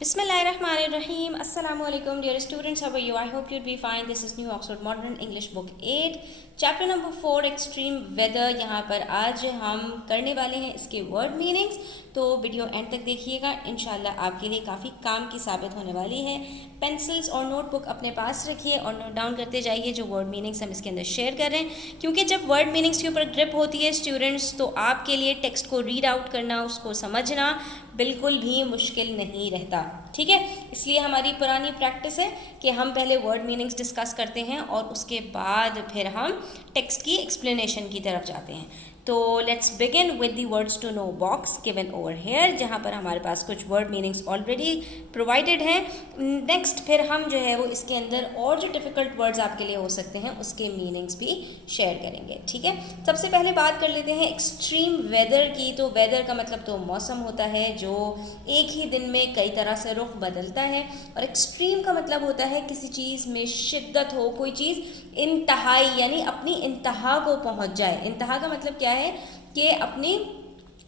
Bismillahirrahmanirrahim. Assalamu alaikum dear students. How are you? I hope you'll be fine. This is New Oxford Modern English Book 8 chapter number 4 extreme weather. यहाँ पर आज हम करने वाले हैं इसके वर्ड मीनिंग्स, तो वीडियो एंड तक देखिएगा। इंशाल्लाह आपके लिए काफ़ी काम की साबित होने वाली है। पेंसिल्स और नोटबुक अपने पास रखिए और नोट डाउन करते जाइए जो वर्ड मीनिंग्स हम इसके अंदर शेयर कर रहे हैं, क्योंकि जब वर्ड मीनिंग्स के ऊपर ग्रिप होती है स्टूडेंट्स, तो आपके लिए टेक्स्ट को रीड आउट करना, उसको समझना बिल्कुल भी मुश्किल नहीं रहता। ठीक है, इसलिए हमारी पुरानी प्रैक्टिस है कि हम पहले वर्ड मीनिंग्स डिस्कस करते हैं और उसके बाद फिर हम टेक्स्ट की एक्सप्लेनेशन की तरफ जाते हैं। तो let's begin with the words to know box given over here, जहाँ पर हमारे पास कुछ वर्ड मीनिंग्स ऑलरेडी प्रोवाइडेड हैं। नेक्स्ट फिर हम जो है वो इसके अंदर और जो डिफ़िकल्ट वर्ड्स आपके लिए हो सकते हैं उसके मीनिंग्स भी शेयर करेंगे। ठीक है, सबसे पहले बात कर लेते हैं एक्सट्रीम वेदर की। तो वेदर का मतलब तो मौसम होता है जो एक ही दिन में कई तरह से रुख बदलता है, और एक्सट्रीम का मतलब होता है किसी चीज़ में शिद्दत हो, कोई चीज़ इंतहाई यानी अपनी इंतहा को पहुंच जाए। इंतहा का मतलब क्या है कि अपनी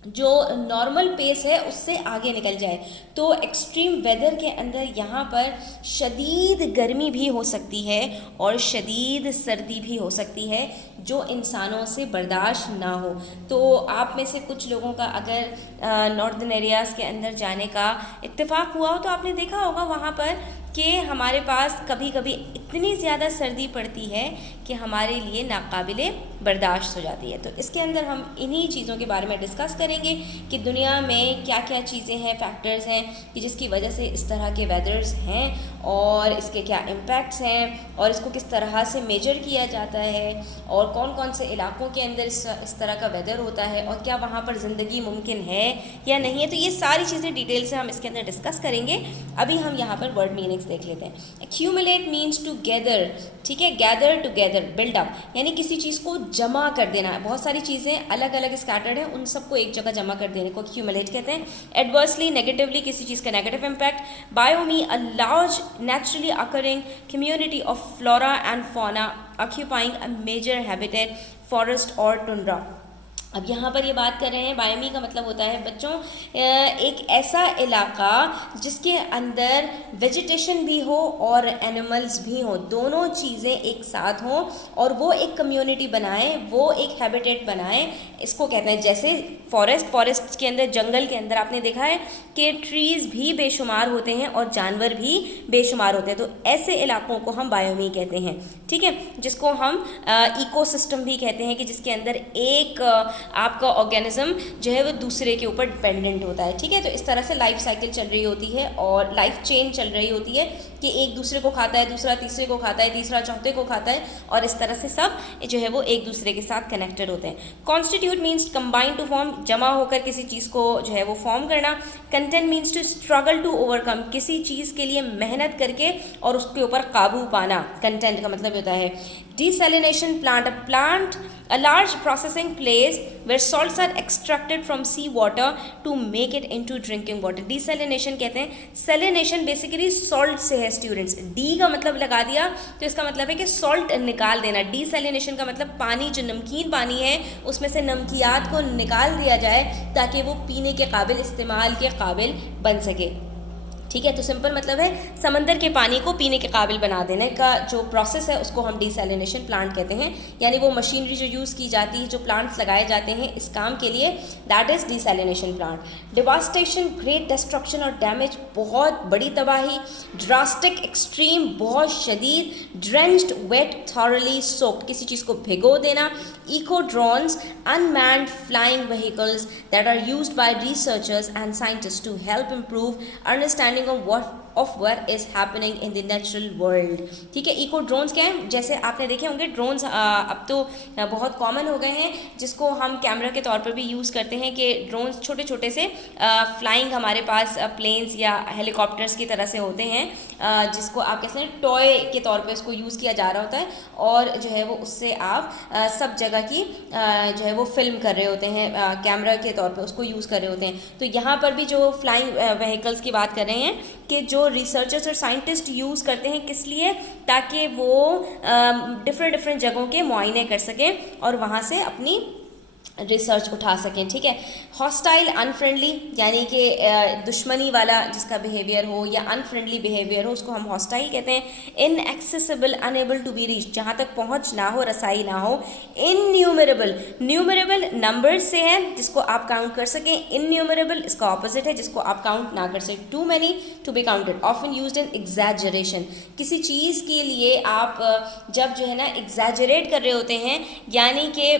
जो नॉर्मल पेस है उससे आगे निकल जाए। तो एक्सट्रीम वेदर के अंदर यहाँ पर शदीद गर्मी भी हो सकती है और शदीद सर्दी भी हो सकती है जो इंसानों से बर्दाश्त ना हो। तो आप में से कुछ लोगों का अगर नॉर्दर्न एरियाज़ के अंदर जाने का इत्तेफाक हुआ हो तो आपने देखा होगा वहाँ पर कि हमारे पास कभी कभी इतनी ज़्यादा सर्दी पड़ती है कि हमारे लिए नाकाबिले बर्दाश्त हो जाती है। तो इसके अंदर हम इन्हीं चीज़ों के बारे में डिस्कस करेंगे कि दुनिया में क्या क्या चीज़ें हैं, फैक्टर्स हैं कि जिसकी वजह से इस तरह के वेदर्स हैं और इसके क्या इम्पैक्ट्स हैं और इसको किस तरह से मेजर किया जाता है और कौन कौन से इलाकों के अंदर इस तरह का वेदर होता है और क्या वहाँ पर ज़िंदगी मुमकिन है या नहीं है। तो ये सारी चीज़ें डिटेल से हम इसके अंदर डिस्कस करेंगे। अभी हम यहाँ पर वर्ड मीनिंग्स देख लेते हैं। एक्यूमुलेट मीन्स टू गैदर, ठीक है, गैदर टुगेदर, बिल्ड अप, यानी किसी चीज़ को जमा कर देना है। बहुत सारी चीज़ें अलग अलग स्कैटर्ड हैं, उन सबको एक जगह जमा कर देने को एक्यूमुलेट कहते हैं। एडवर्सली, नेगेटिवली, किसी चीज़ का negative impact. Biome, a large naturally occurring community of flora and fauna occupying a major habitat, forest और टुंड्रा। अब यहाँ पर ये बात कर रहे हैं, बायोमी का मतलब होता है बच्चों एक ऐसा इलाका जिसके अंदर वेजिटेशन भी हो और एनिमल्स भी हो, दोनों चीज़ें एक साथ हों और वो एक कम्युनिटी बनाएं, वो एक हैबिटेट बनाएं, इसको कहते हैं। जैसे फॉरेस्ट के अंदर, जंगल के अंदर आपने देखा है कि ट्रीज़ भी बेशुमार होते हैं और जानवर भी बेशुमार होते हैं। तो ऐसे इलाकों को हम बायोमी कहते हैं। ठीक है, जिसको हम इकोसिस्टम भी कहते हैं कि जिसके अंदर एक आपका ऑर्गेनिज्म जो है वो दूसरे के ऊपर डिपेंडेंट होता है। ठीक है, तो इस तरह से लाइफ साइकिल चल रही होती है और लाइफ चेन चल रही होती है कि एक दूसरे को खाता है, दूसरा तीसरे को खाता है, तीसरा चौथे को खाता है, और इस तरह से सब जो है वो एक दूसरे के साथ कनेक्टेड होते हैं। Constitute means combine to form, जमा होकर किसी चीज़ को जो है वो फॉर्म करना। Contend means to struggle to overcome, किसी चीज़ के लिए मेहनत करके और उसके ऊपर काबू पाना, कंटेंट का मतलब होता है। Desalination plant, a large processing place where salts are extracted from sea water to make it into drinking water. Desalination कहते हैं, salination बेसिकली सॉल्ट से है स्टूडेंट्स। डी का मतलब लगा दिया तो इसका मतलब है कि सॉल्ट निकाल देना। डिसैलिनेशन का मतलब पानी, जो नमकीन पानी है उसमें से नमकियात को निकाल दिया जाए ताकि वो पीने के काबिल, इस्तेमाल के काबिल बन सके। ठीक है, तो सिंपल मतलब है समंदर के पानी को पीने के काबिल बना देने का जो प्रोसेस है उसको हम डिसैलिनेशन प्लांट कहते हैं। यानी वो मशीनरी जो यूज़ की जाती है, जो प्लांट्स लगाए जाते हैं इस काम के लिए, that is desalination plant. Devastation, great destruction और डैमेज, बहुत बड़ी तबाही। ड्रास्टिक, एक्सट्रीम, बहुत शदीद। ड्रेंच्ड, वेट, थॉरली सोक्ड, किसी चीज़ को भिगो देना। Eco drones, unmanned flying vehicles that are used by researchers and scientist to help improve understanding of what is happening in the natural world. ठीक है, इको ड्रोन्स क्या हैं? जैसे आपने देखे होंगे ड्रोन्स अब तो बहुत कॉमन हो गए हैं, जिसको हम कैमरा के तौर पर भी यूज़ करते हैं कि ड्रोन्स छोटे छोटे से फ्लाइंग हमारे पास प्लेन्स या हेलीकॉप्टर्स की तरह से होते हैं, जिसको आप कहते हैं टॉय के तौर पे उसको यूज़ किया जा रहा होता है और जो है वो उससे आप सब जगह की जो है वो फिल्म कर रहे होते हैं, कैमरा के तौर पे उसको यूज़ कर रहे होते हैं। तो यहाँ पर भी जो फ्लाइंग व्हीकल्स की बात कर रहे हैं कि जो रिसर्चर्स और साइंटिस्ट यूज़ करते हैं, किस लिए? ताकि वो डिफरेंट जगहों के मुआयने कर सकें और वहाँ से अपनी रिसर्च उठा सकें, ठीक है। हॉस्टाइल अनफ्रेंडली यानी कि दुश्मनी वाला जिसका बिहेवियर हो या अनफ्रेंडली बिहेवियर हो उसको हम हॉस्टाइल कहते हैं। Inaccessible unable to be reach जहाँ तक पहुँच ना हो, रसाई ना हो। इनन्यूमरेबल, न्यूमरेबल नंबर से है जिसको आप काउंट कर सकें, इनन्यूमरेबल इसका ऑपोजिट है जिसको आप काउंट ना कर सकें। Too many to be counted, often used in exaggeration, किसी चीज़ के लिए आप जब जो है ना एग्जैजरेट कर रहे होते हैं यानी कि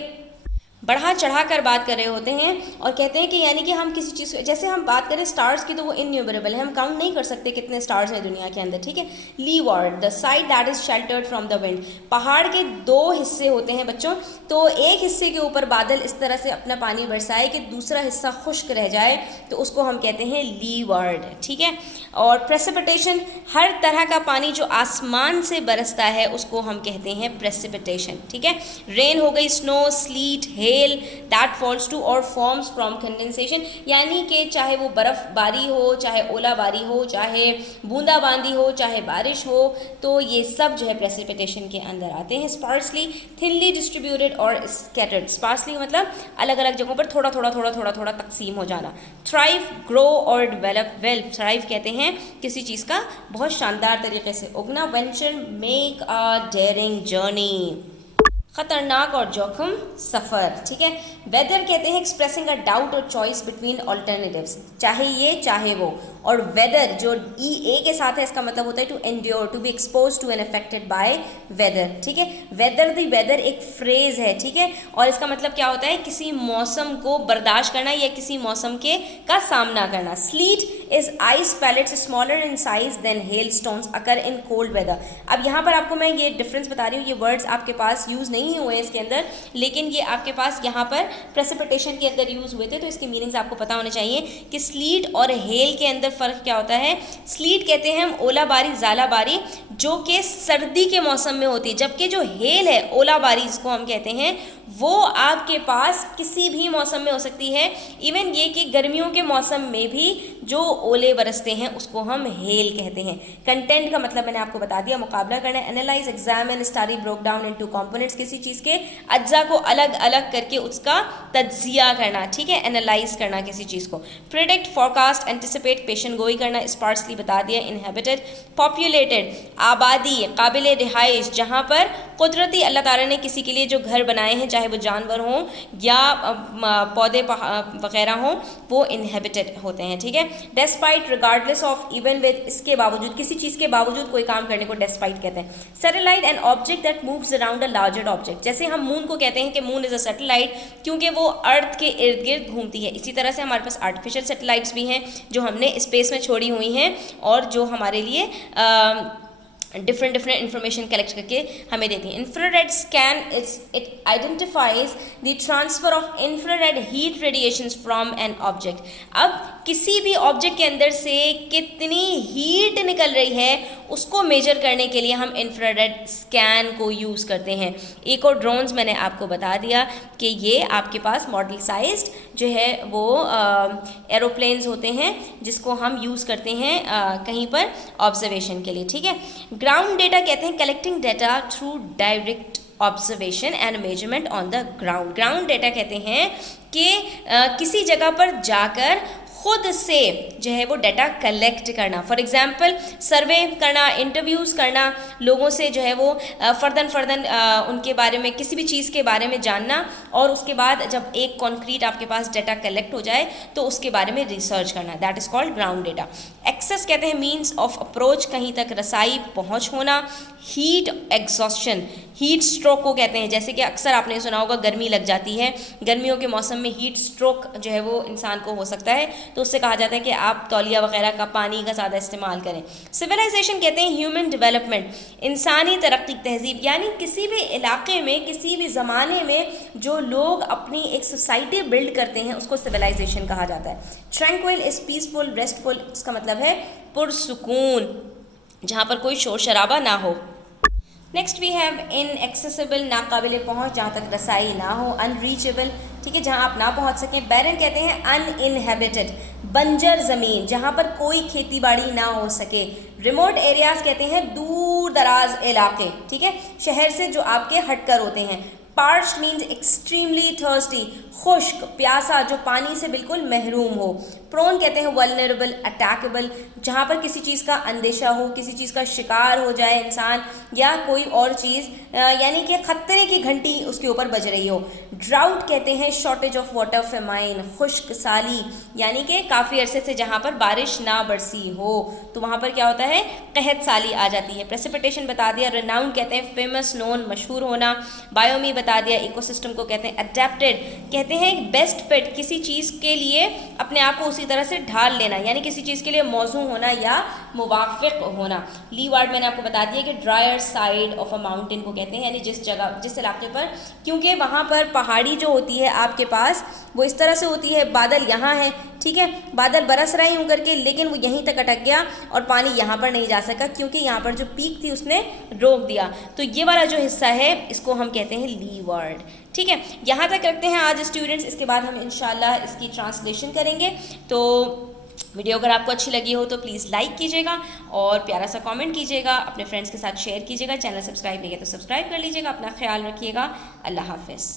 बढ़ा चढ़ा कर बात कर रहे होते हैं और कहते हैं कि यानी कि हम किसी चीज़, जैसे हम बात करें स्टार्स की तो वो इनन्यूमरेबल है, हम काउंट नहीं कर सकते कितने स्टार्स हैं दुनिया के अंदर, ठीक है। Leeward, the side that is sheltered from the wind, पहाड़ के दो हिस्से होते हैं बच्चों, तो एक हिस्से के ऊपर बादल इस तरह से अपना पानी बरसाए कि दूसरा हिस्सा खुश्क रह जाए तो उसको हम कहते हैं लीवार्ड, ठीक है। और प्रेसिपिटेशन, हर तरह का पानी जो आसमान से बरसता है उसको हम कहते हैं प्रेसिपिटेशन, ठीक है। रेन हो गई snow, sleet, hail that falls to or forms from condensation, यानी कि चाहे वो बर्फबारी हो, चाहे ओलाबारी हो, चाहे बूंदाबांदी हो, चाहे बारिश हो, तो ये सब जो है प्रेसिपिटेशन के अंदर आते हैं। स्पार्सली, थिनली डिस्ट्रीब्यूटेड और स्कैटर्ड, स्पार्सली मतलब अलग अलग जगहों पर थोड़ा थोड़ा थोड़ा थोड़ा थोड़ा तकसीम हो जाना। थ्राइव, ग्रो और डेवलप वेल, थ्राइव कहते हैं किसी चीज़ का बहुत शानदार तरीके से उगना। Venture, make a dairying journey, खतरनाक और जोखिम सफ़र, ठीक है। वेदर कहते हैं एक्सप्रेसिंग अ डाउट और चॉइस बिटवीन ऑल्टरनेटिव्स, चाहे ये चाहे वो। और वेदर जो ए के साथ है इसका मतलब होता है to endure, to be expose to and affected by weather, ठीक है। वेदर द वेदर एक फ्रेज है, ठीक है, और इसका मतलब क्या होता है किसी मौसम को बर्दाश्त करना या किसी मौसम के का सामना करना। Sleet is ice pellets smaller in size than hail stones occur in cold weather. अब यहाँ पर आपको मैं ये डिफरेंस बता रही हूँ, ये वर्ड्स आपके पास यूज़ नहीं हुए इसके अंदर, लेकिन ये आपके पास यहाँ पर प्रेसिपिटेशन के अंदर यूज़ हुए थे, तो इसके मीनिंग्स आपको पता होने चाहिए कि स्लीट और हेल के अंदर फ़र्क क्या होता है। स्लीट कहते हैं हम ओलाबारी, ज़ालाबारी जो कि सर्दी के मौसम में होती है, जबकि जो हेल है, ओलाबारी जिसको हम कहते हैं, वो आपके पास किसी भी मौसम में हो सकती है। इवन ये कि गर्मियों के मौसम में भी जो ओले बरसते हैं उसको हम हेल कहते हैं। कंटेंट का मतलब मैंने आपको बता दिया, मुकाबला करना। Analyse, examine, study, broke down into components, किसी चीज़ के अज्जा को अलग अलग करके उसका तज्जिया करना, ठीक है, एनालाइज करना किसी चीज़ को। प्रेडिक्ट, फोरकास्ट, एंटिसिपेट, पेशन गोई करना, स्पार्सली बता दिया। इनहेबिटेड, पॉपुलेटेड, आबादी, काबिल रिहाइश, जहाँ पर कुदरती अल्लाह ताला ने किसी के लिए जो घर बनाए हैं, चाहे वो जानवर हों या पौधे वगैरह हों, वो इनहेबिटेड होते हैं, ठीक है। Despite, regardless of, even with, इसके बावजूद, किसी चीज़ के बावजूद कोई काम करने को डेस्पाइट कहते हैं। Satellite, an object that moves around a larger object, जैसे हम मून को कहते हैं कि मून इज़ अ सैटेलाइट क्योंकि वो अर्थ के इर्द गिर्द घूमती है। इसी तरह से हमारे पास आर्टिफिशियल सैटेलाइट्स भी हैं जो हमने स्पेस में छोड़ी हुई हैं और जो हमारे लिए डिफरेंट इंफॉर्मेशन कलेक्ट करके हमें देती है। Infrared scan, it identifies the transfer of infrared heat radiations from an object. अब किसी भी ऑब्जेक्ट के अंदर से कितनी हीट निकल रही है उसको मेजर करने के लिए हम इंफ्रारेड स्कैन को यूज़ करते हैं। एक और ड्रोन्स मैंने आपको बता दिया कि ये आपके पास मॉडल साइज्ड जो है वो एरोप्लेन्स होते हैं जिसको हम यूज़ करते हैं कहीं पर ऑब्जर्वेशन के लिए, ठीक है। ग्राउंड डेटा कहते हैं collecting data through direct observation and measurement on the ground. Ground data कहते हैं कि किसी जगह पर जाकर खुद से जो है वो डाटा कलेक्ट करना। फॉर एग्जांपल सर्वे करना, इंटरव्यूज़ करना, लोगों से जो है वो फर्दन उनके बारे में, किसी भी चीज़ के बारे में जानना, और उसके बाद जब एक कॉन्क्रीट आपके पास डाटा कलेक्ट हो जाए तो उसके बारे में रिसर्च करना, that is called ground data. Access कहते हैं मीन्स ऑफ अप्रोच, कहीं तक रसाई, पहुँच होना। हीट एग्जॉस्शन, हीट स्ट्रोक को कहते हैं, जैसे कि अक्सर आपने सुना होगा गर्मी लग जाती है, गर्मियों के मौसम में हीट स्ट्रोक जो है वो इंसान को हो सकता है, तो उससे कहा जाता है कि आप तौलिया वगैरह का, पानी का ज़्यादा इस्तेमाल करें। सिविलाइजेशन कहते हैं ह्यूमन डेवलपमेंट, इंसानी तरक्की, तहजीब, यानी किसी भी इलाके में, किसी भी ज़माने में जो लोग अपनी एक सोसाइटी बिल्ड करते हैं उसको सिविलाइजेशन कहा जाता है। ट्रैंक्विल इज़ पीसफुल, रेस्टफुल, इसका मतलब है पुरसुकून, जहाँ पर कोई शोर शराबा ना हो। नेक्स्ट वी हैव इनएक्सेसिबल, नाकाबिले पहुँच, जहाँ तक रसाई ना हो। अनरीचेबल, ठीक है, जहाँ आप ना पहुँच सकें। बैरन कहते हैं अनइनहेबिटेड, बंजर ज़मीन, जहाँ पर कोई खेती बाड़ी ना हो सके। रिमोट एरियाज़ कहते हैं दूर दराज इलाके, ठीक है, शहर से जो आपके हटकर होते हैं। पार्च्ड मीन्स एक्सट्रीमली थर्स्टी, खुश्क प्यासा जो पानी से बिल्कुल महरूम हो। प्रोन कहते हैं वल्नरेबल, अटैकेबल, जहाँ पर किसी चीज़ का अंदेशा हो, किसी चीज़ का शिकार हो जाए इंसान या कोई और चीज़, यानी कि खतरे की घंटी उसके ऊपर बज रही हो। ड्राउट कहते हैं शॉर्टेज ऑफ वाटर, फेमाइन खुश्क साली, यानी कि काफ़ी अरसे से जहाँ पर बारिश ना बरसी हो तो वहाँ पर क्या होता है, कहत साली आ जाती है। प्रेसिपिटेशन बता दिया। रेनाउंड कहते हैं फेमस, नोन मशहूर होना। बायोमी बता दिया। इकोसिस्टम को कहते हैं अडेप्टेड, कहते हैं बेस्ट फिट, किसी चीज़ के लिए अपने आप को उसी तरह से ढाल लेना, यानी किसी चीज़ के लिए मौजू होना या मुवाफिक होना। लीवार्ड मैंने आपको बता दिया कि dryer side of a mountain को कहते हैं, यानी जिस जगह जिस इलाके पर, क्योंकि वहाँ पर पहाड़ी जो होती है आपके पास वो इस तरह से होती है, बादल यहाँ है, ठीक है, बादल बरस रहे यूँ करके, लेकिन वो यहीं तक अटक गया और पानी यहाँ पर नहीं जा सका क्योंकि यहाँ पर जो पीक थी उसने रोक दिया। तो ये वाला जो हिस्सा है इसको हम कहते हैं लीवार्ड। ठीक है, यहाँ तक रखते हैं आज स्टूडेंट्स, इसके बाद हम इंशाल्लाह इसकी ट्रांसलेशन करेंगे। तो वीडियो अगर आपको अच्छी लगी हो तो प्लीज़ लाइक कीजिएगा और प्यारा सा कमेंट कीजिएगा, अपने फ्रेंड्स के साथ शेयर कीजिएगा, चैनल सब्सक्राइब नहीं किया तो सब्सक्राइब कर लीजिएगा। अपना ख्याल रखिएगा। अल्लाह हाफ़िज़।